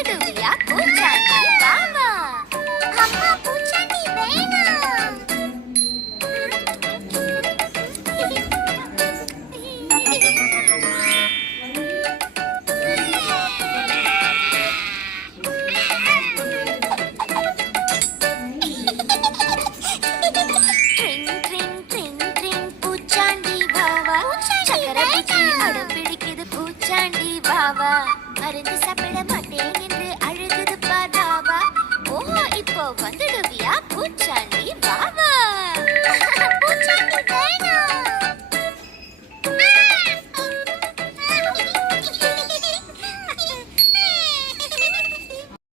வந்துடுவியா பூச்சாண்டி வாவா. அம்மா பூச்சாண்டி வேணாம். ட்ரிங் ட்ரிங் ட்ரிங் ட்ரிங் பூச்சாண்டி வாவா. சக்கர பூச்சி அடம் பிடிக்குது பூச்சாண்டி வாவா. மருந்து சாப்பிட